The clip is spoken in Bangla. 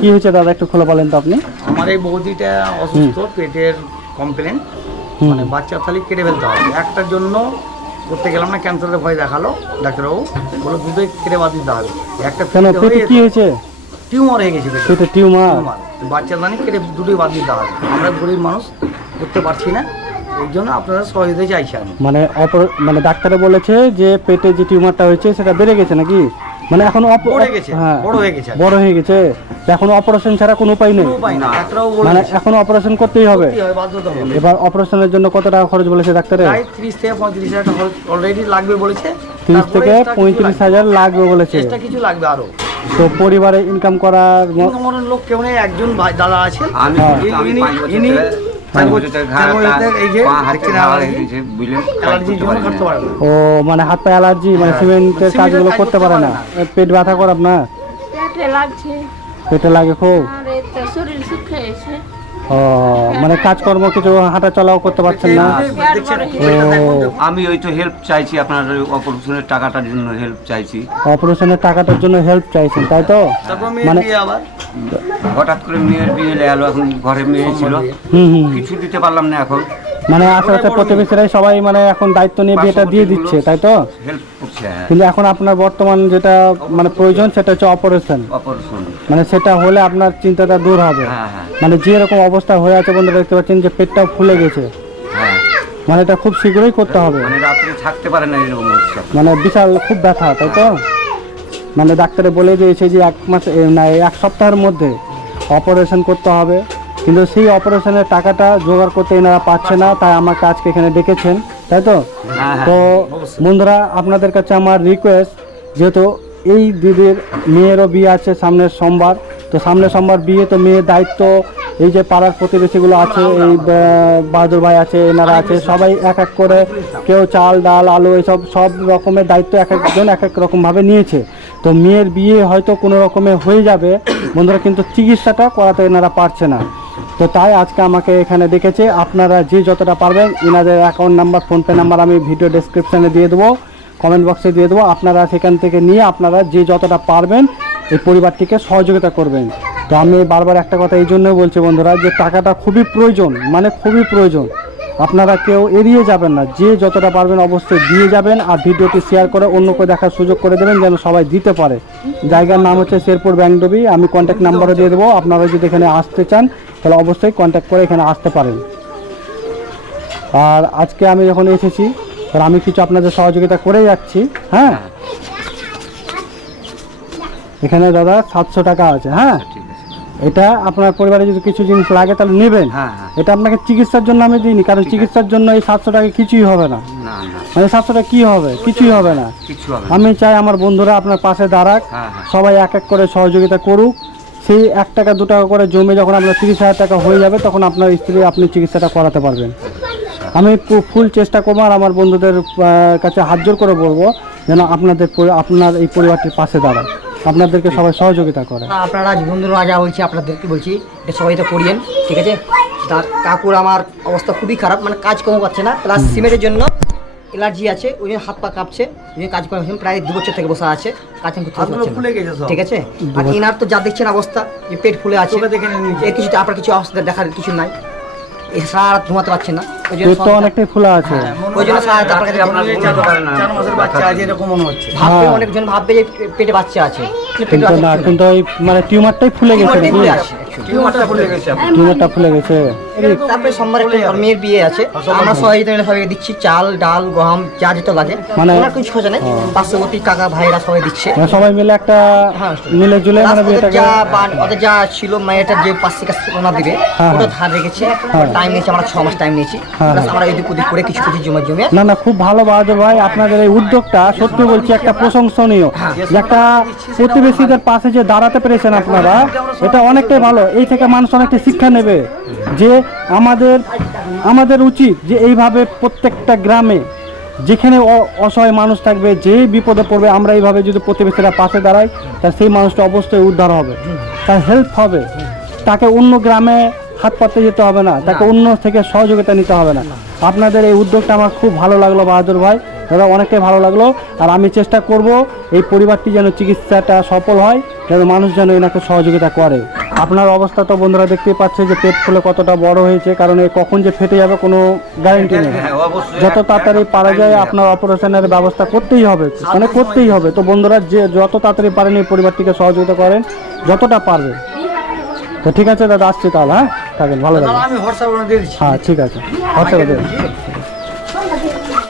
কি হয়েছে দাদা একটু খোলা বলেন তো আপনি? আমার এই বৌদিটা অসুস্থ পেটের কমপ্লেন মানে বাচ্চা থালি কেটে ফেলতে হবে। একটার জন্য করতে গেলাম না ক্যান্সারের ভয় দেখাল ডাক্তারবাবু। বলো দুটোই কেটে বাদ দিতে হবে। একটা কেন পেটে কি হয়েছে? টিউমার হয়ে গেছে পেটে। টিউমার বাচ্চা দানি কেটে দুটোই বাদ দিতে হবে। আমরা গরিব মানুষ করতে পারছি না। এই জন্য আপনারা সহযোগিতা চাইছি আমি মানে মানে ডাক্তারে বলেছে যে পেটে যে টিউমারটা হয়েছে সেটা বেড়ে গেছে নাকি? মানে এখন হ্যাঁ বড় হয়ে গেছে বড় হয়ে গেছে। এখন অপারেশন ছাড়া কোনো উপায় নেই। মানে এখন অপারেশন করতেই হবে। এবার অপারেশনের জন্য কত টাকা খরচ বলেছে ডাক্তারে? প্রায় তিরিশ থেকে পঁয়ত্রিশ হাজার অলরেডি লাগবে বলেছে। তিরিশ থেকে কিছু পঁয়ত্রিশ লাগবে। হাজার লাগবে বলেছে। কিছু লাগবে আরও। তো পরিবারে ইনকাম করার লোক কেউ নেই একজন ভাই দাদা আছে। হ্যাঁ। আমি ইনি- হয়ে। ও মানে হাত পা অ্যালার্জি মানে হ্যাঁ। সিমেন্টের কাজগুলো করতে পারে না। পেট ব্যথা করে আপনার? পেটে লাগে খুব? আর এই তো শরীর শুকিয়ে গেছে ও মানে কাজকর্ম কিছু হাঁটা চলাও করতে পারছেন না? আমি ওই তো হেল্প চাইছি আপনার অপারেশনের টাকাটার জন্য হেল্প চাইছি। অপারেশনের টাকাটার জন্য হেল্প চাইছেন তাই তো? মানে আবার? হঠাৎ করে মেয়ের বিয়ে এলো এখন ঘরে মেয়ে ছিল। কিছু দিতে পারলাম না এখন। মানে আশেপাশে প্রতিবেশীরাই সবাই মানে এখন দায়িত্ব নিয়ে বিয়েটা দিয়ে দিচ্ছে তাই তো? হ্যাঁ। কিন্তু এখন আপনার বর্তমান যেটা মানে প্রয়োজন সেটা হচ্ছে অপারেশন অপারেশন মানে সেটা হলে আপনার চিন্তাটা দূর হবে। হ্যাঁ হ্যাঁ। মানে যে রকম অবস্থা হয়ে আছে বন্ধুরা দেখতে পাচ্ছেন যে পেটটাও ফুলে গেছে। মানে এটা খুব শীঘ্রই করতে হবে। মানে রাত্রে থাকতে পারে না এরকম মানে বিশাল খুব ব্যথা তাই তো? মানে ডাক্তারে বলে দিয়েছে যে এক মাস না এক সপ্তাহের মধ্যে অপারেশন করতে হবে। কিন্তু সেই অপারেশনের টাকাটা জোগাড় করতে এনারা পাচ্ছে না তাই আমাকে আজকে এখানে ডেকেছেন তাই তো? হ্যাঁ তো হ্যাঁ বন্ধুরা আপনাদের কাছে আমার রিকোয়েস্ট যেহেতু এই দিদির মেয়েরও বিয়ে আছে সামনের সোমবার তো সামনের সোমবার বিয়ে তো মেয়ের দায়িত্ব এই যে পাড়ার প্রতিবেশীগুলো আছে এই বাহাদুর ভাই আছে এনারা আছে সবাই এক এক করে কেউ চাল ডাল আলু এসব সব রকমের দায়িত্ব এক একজন এক এক রকমভাবে নিয়েছে। তো মেয়ের বিয়ে হয়তো কোনো রকমে হয়ে যাবে। বন্ধুরা, কিন্তু চিকিৎসাটা করাতে এনারা পারছে না। তো তাই আজকে আমাকে এখানে দেখেছে, আপনারা যে যতটা পারবেন এনাদের অ্যাকাউন্ট নাম্বার ফোনপে নাম্বার আমি ভিডিও ডেসক্রিপশানে দিয়ে দেবো কমেন্ট বক্সে দিয়ে দেবো। আপনারা সেখান থেকে নিয়ে আপনারা যে যতটা পারবেন এই পরিবারটিকে সহযোগিতা করবেন। তো আমি বারবার একটা কথা এই জন্যই বলছি বন্ধুরা, যে টাকাটা খুবই প্রয়োজন মানে খুবই প্রয়োজন। আপনারা কেউ এড়িয়ে যাবেন না। যে যতটা পারবেন অবশ্যই দিয়ে যাবেন আর ভিডিওটি শেয়ার করে অন্যকে দেখার সুযোগ করে দেবেন যেন সবাই দিতে পারে। জায়গার নাম হচ্ছে শেরপুর ব্যাংডবি আমি কন্ট্যাক্ট নাম্বারও দিয়ে দেবো। আপনারা যদি এখানে আসতে চান, তাহলে অবশ্যই কন্ট্যাক্ট করে এখানে আসতে পারেন। আর আজকে আমি যখন এসেছি, তাহলে আমি কিছু আপনাদের সহযোগিতা করে যাচ্ছি। হ্যাঁ? এখানে দাদা সাতশো টাকা আছে হ্যাঁ? এটা আপনার পরিবারে যদি কিছু জিনিস লাগে তাহলে নেবেন। হ্যাঁ হ্যাঁ। এটা আপনাকে চিকিৎসার জন্য আমি দিইনি কারণ চিকিৎসার জন্য এই সাতশো টাকা কিছুই হবে না। মানে সাতশো টাকা কী হবে? কিছুই হবে না। আমি চাই আমার বন্ধুরা আপনার পাশে দাঁড়াক হ্যাঁ সবাই এক এক করে সহযোগিতা করুক। সেই এক টাকা দু টাকা করে জমে যখন আপনার তিরিশ হাজার টাকা হয়ে যাবে তখন আপনার স্ত্রী আপনি চিকিৎসাটা করাতে পারবেন। আমি ফুল চেষ্টা করব আর আমার বন্ধুদের কাছে হাত জোর করে বলব যেন আপনাদের আপনার এই পরিবারটির পাশে দাঁড়ায় আপনাদেরকে সবাই সহযোগিতা করে। আপনারা আজ বন্ধুরা যা বলছি আপনাদেরকে বলছি এটা সবাই তো করিয়েন ঠিক আছে? তার কাকুর আমার অবস্থা খুবই খারাপ মানে কাজ কম পাচ্ছে না প্লাস সিমেন্টের জন্য এলার্জি আছে ওই জন্য হাত পা কাঁপছে ওই জন্য কাজ করা প্রায় দু বছর থেকে বসা আছে কাজ আমি করতে পারছে গেছে ঠিক আছে? আর এনার তো যা দেখছেন অবস্থা যে পেট ফুলে আছে। এর কিছু আপনার কিছু অবস্থা দেখার কিছু নাই এ সারা ঘুমাতে পারছে না। পেট তো অনেকটাই খোলা আছে। ওই জন্য সারা আপনার কাছে আপনার পারে না। চার মাসের বাচ্চা আছে এরকম মনে হচ্ছে। ভাববে হ্যাঁ। অনেকজন ভাববে যে পেটে বাচ্চা আছে। কিন্তু না কিন্তু ওই মানে টিউমারটাই ফুলে গেছে টিউমারটা ফুলে গেছে টিউমারটা ফুলে গেছে। তারপরে সোমবার একটা মেয়ের বিয়ে আছে। আমরা সহযোগিতা মিলে সবাইকে দিচ্ছি চাল ডাল গম যা যেত লাগে। মানে- ওনার কিছু খোঁজা নেই। পার্শ্ববর্তী কাকা ভাইরা সবাই দিচ্ছে। মানে সবাই মিলে একটা হ্যাঁ মিলে জুলে মানে বিয়েটাকে যা ওদের যা ছিল মেয়েটার যে পাঁচ থেকে ওনা দিবে হ্যাঁ, ওটা হ্যাঁ। ধার রেখেছে। হ্যাঁ। টাইম নিয়েছি আমরা ছ মাস টাইম নিয়েছি। হ্যাঁ, হ্যাঁ। আমরা এদিক ওদিক করে কিছু কিছু জমে জমে না না খুব ভালো বাহাদুর ভাই আপনাদের এই উদ্যোগটা সত্যি বলছি একটা প্রশংসনীয়। যে একটা প্রতিবেশীদের পাশে যে দাঁড়াতে পেরেছেন আপনারা এটা অনেকটাই ভালো। এই থেকে মানুষ অনেকটা শিক্ষা নেবে যে আমাদের আমাদের উচিত যে এইভাবে প্রত্যেকটা গ্রামে যেখানে অসহায় মানুষ থাকবে যে বিপদে পড়বে আমরা এইভাবে যদি প্রতিবেশীরা পাশে দাঁড়াই তাহলে সেই মানুষটা অবশ্যই উদ্ধার হবে তার হেল্প হবে। তাকে অন্য গ্রামে হাত পাততে যেতে হবে না তাকে অন্য থেকে সহযোগিতা নিতে হবে না। আপনাদের এই উদ্যোগটা আমার খুব ভালো লাগল বাহাদুর ভাই। দাদা অনেকটাই ভালো লাগল। আর আমি চেষ্টা করব এই পরিবারটি যেন চিকিৎসাটা সফল হয় যেন মানুষ যেন এনাকে সহযোগিতা করে। আপনার অবস্থা তো বন্ধুরা দেখতেই পাচ্ছে যে পেট ফুলে কতটা বড় হয়েছে কারণ এই কখন যে ফেটে যাবে কোনো গ্যারেন্টি নেই। হ্যাঁ, যত তাড়াতাড়ি পারা যায় আপনার অপারেশনের ব্যবস্থা করতেই হবে মানে করতেই হবে। তো বন্ধুরা যে যত তাড়াতাড়ি পারেন এই পরিবারটিকে সহযোগিতা করেন যতটা পারবে। তো ঠিক আছে দাদা আসছি তাহলে হ্যাঁ? থাকেন ভালো থাকেন। আমি হোয়াটসঅ্যাপে দিয়ে দিচ্ছি। হ্যাঁ ঠিক আছে। হোয়াটসঅ্যাপে দেবেন